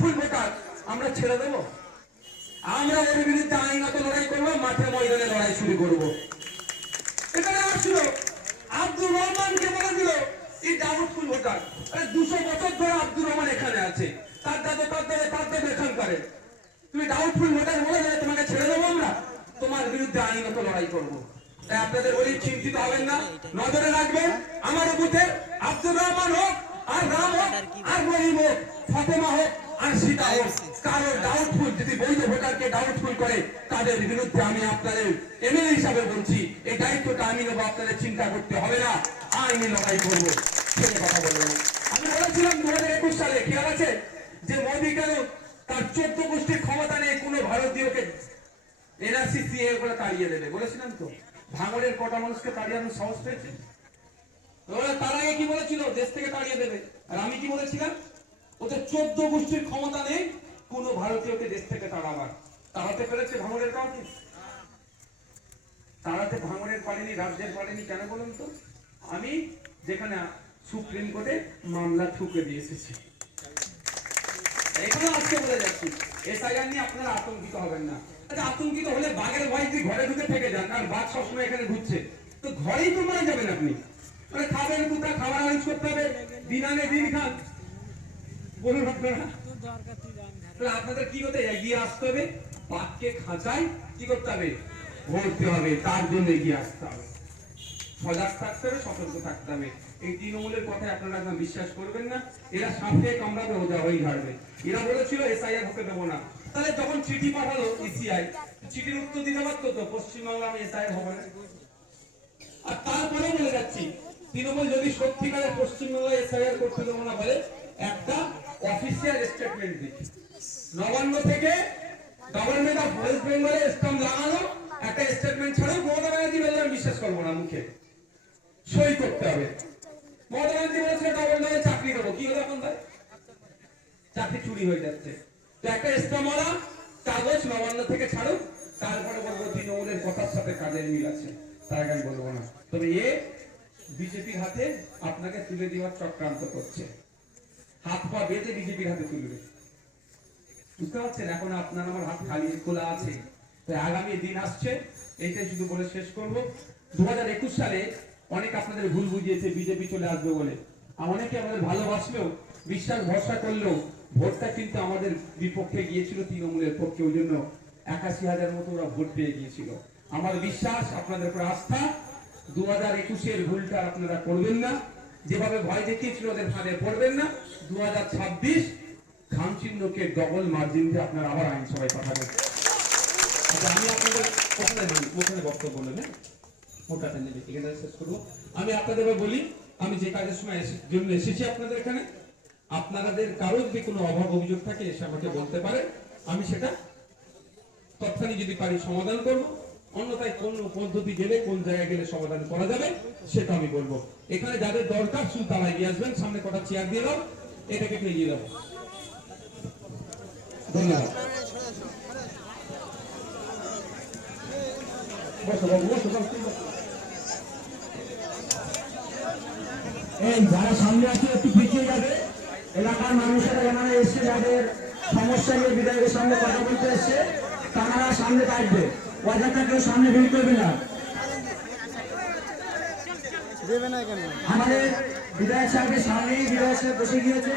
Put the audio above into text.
ফুল বেকার, আমরা ছেড়ে দেব? আমরা এর বিরুদ্ধে আইনত লড়াই করব, মাঠে ময়দানে লড়াই শুরু করব। এখানে আব্দুর রহমানকে বলে দিল, এই দুশো বছর ধরে আব্দুর রহমান এখানে আছে। তার তার তার তুমি ডাউটফুল ভোটার বলে দেবে তোমাকে ছেড়ে দেবো আমরা? তোমার বিরুদ্ধে আইনত লড়াই করব। তাই আপনাদের চিন্তিত হবেন না, নজরে রাখবেন, আমার বুথে আব্দুর রহমান হোক, আর রাম হোক, আর রহিম হোক, ফাতেমা হোক আর সীতা হোক কারও ডাউটফুল যদি বৈধ ভোটারকে ডাউটফুল করে তাদের বিরুদ্ধে আমি আপনাদের এমএলএ হিসাবে বলছি এই দায়িত্বটা আমি নেব আপনাদের চিন্তা করতে হবে না। আইনি লড়াই করব। সেটা কথা বলব আমি বলেছিলাম দু হাজার একুশ সালে খেয়াল আছে? যে মোদী কেন তার চোদ্দ গোষ্ঠীর ক্ষমতা নেই কোনো ভারতীয়কে এনআরসি সিএ করে তাড়িয়ে দেবে? বলেছিলাম তো। ভাঙড়ের কটা মানুষকে তাড়িয়ে সাহস পেয়েছে? ওরা তার আগে কি বলেছিল? দেশ থেকে তাড়িয়ে দেবে। আর আমি কি বলেছিলাম? ওদের চোদ্দ গোষ্ঠীর ক্ষমতা নেই, কোন ভারতীয়কে দেশ থেকে তাড়াবার। তাড়াতে পেরেছে ভাঙড়ের কাউকে তাড়াতে ভাঙড়ের পারেনি রাজ্যের পারেনি কেন বলুন তো? আমি যেখানে সুপ্রিম কোর্টে মামলা ঠুকে দিয়ে এসেছি। এখানে আজকে বলে যাচ্ছি, এসআইআর নিয়ে আপনারা আতঙ্কিত হবেন না। আচ্ছা আতঙ্কিত হলে বাঘের ভয় যদি ঘরে ঢুকে থেকে যান কারণ বাঘ সবসময় এখানে ঘুরছে তো ঘরেই তো মারা যাবেন আপনি। মানে খাবেন কোথায়? খাবার অ্যারেঞ্জ করতে হবে। দিন আনে দিন খান। বলুন আপনারা। আপনাদের কি হবে? এগিয়ে আসতে হবে খাঁচায় কি করতে হবে? ভরতে হবে, তার জন্য এগিয়ে আসতে হবে। সজাগ থাকতে হবে, সতর্ক থাকতে হবে। এই তৃণমূলের কথায় আপনারা বিশ্বাস করবেন না। এরা সাপে কামড়াবে ওজা হয়ে ঝাড়বে এরা বলেছিল, এসআইআর হতে দেবো না। তাহলে যখন চিঠি পাঠালো ইসিআই চিঠির উত্তর দিতে পারতো তো? পশ্চিমবাংলা আমি এসআইআর হবে না। আর তারপরে বলে যাচ্ছি, তৃণমূল যদি সত্যিকারের পশ্চিমবাংলায় এসআইআর করতে দেবো না বলে, একটা অফিসিয়াল স্টেটমেন্ট দিচ্ছে। নবান্ন থেকে গভর্নমেন্ট অফ ওয়েস্ট বেঙ্গলে স্টাম্প লাগানো, একটা স্টেটমেন্ট ছাড়াও মমতা ব্যানার্জি বললে আমি বিশ্বাস করব না মুখে। সই করতে হবে। মমতা ব্যানার্জি চাকরি দেবো। কি হলো এখন চাকরি চুরি হয়ে যাচ্ছে। তো একটা স্টাম্পওয়ালা কাগজ নবান্ন থেকে ছাড়ো, তারপরে বলব তৃণমূলের কথার সাথে কাজের মিল আছে। তার আগে বলব না। তবে এ, বিজেপির হাতে আপনাকে তুলে দেওয়ার চক্রান্ত করছে। হাত পা বেঁধে বিজেপির হাতে তুলবে। বুঝতে পারছেন? এখন আপনার আমার হাত খালি খোলা আছে। তো আগামী দিন আসছে, এইটাই শুধু বলে শেষ করব। দুই হাজার একুশ সালে অনেক আপনাদের ভুল বুঝিয়েছে, বিজেপি চলে আসবে বলে। আর অনেকে আমাদের ভালোবাসলেও, বিশ্বাস ভরসা করলেও, ভোটটা কিন্তু আমাদের বিপক্ষে গিয়েছিল তৃণমূলের পক্ষে। ওই জন্য একাশি হাজার মতো ওরা ভোট পেয়ে গিয়েছিল। আমার বিশ্বাস, আপনাদের উপর আস্থা দু হাজার একুশের ভুলটা আপনারা করবেন না। যেভাবে ভয় দেখিয়েছিল ওদের ফাঁদে পড়বেন না। দু হাজার ছাব্বিশ খামচিহ্নকে ডবল মার্জিন দিয়ে আপনারা আবার আইনসভায় পাঠাবেন। আচ্ছা আমি আপনাদের ওখানে ওখানে বক্তব্য হ্যাঁ? মোটাটা নেবে এখানে শেষ করব। আমি আপনাদের বলি, আমি যে কাজের সময় জন্য এসেছি আপনাদের এখানে, আপনাদের কারোর যদি কোনো অভাব অভিযোগ থাকে, এসে আমাকে বলতে পারে আমি সেটা তৎক্ষণিক যদি পারি সমাধান করব। অন্যথায় কোন পদ্ধতি গেলে কোন জায়গায় গেলে সমাধান করা যাবে, সেটা আমি বলব। এখানে যাদের দরকার, শুধু তারা এগিয়ে আসবেন। সামনে কটা চেয়ার দিয়ে দাও, এটাকে এগিয়ে দাও। ধন্যবাদ। যারা সামনে আছে, একটু পিছিয়ে যাবে। এলাকার মানুষেরা এখানে এসছে যাদের সমস্যা নিয়ে বিধায়কের সঙ্গে কথা বলতে এসছে, তারা সামনে থাকবে। অযথা কেউ সামনে ভিড় করবে না। দেবে না কেন? আমাদের বিধায়ক সাহেবের সামনেই বিধায়ক সাহেব বসে গিয়েছেন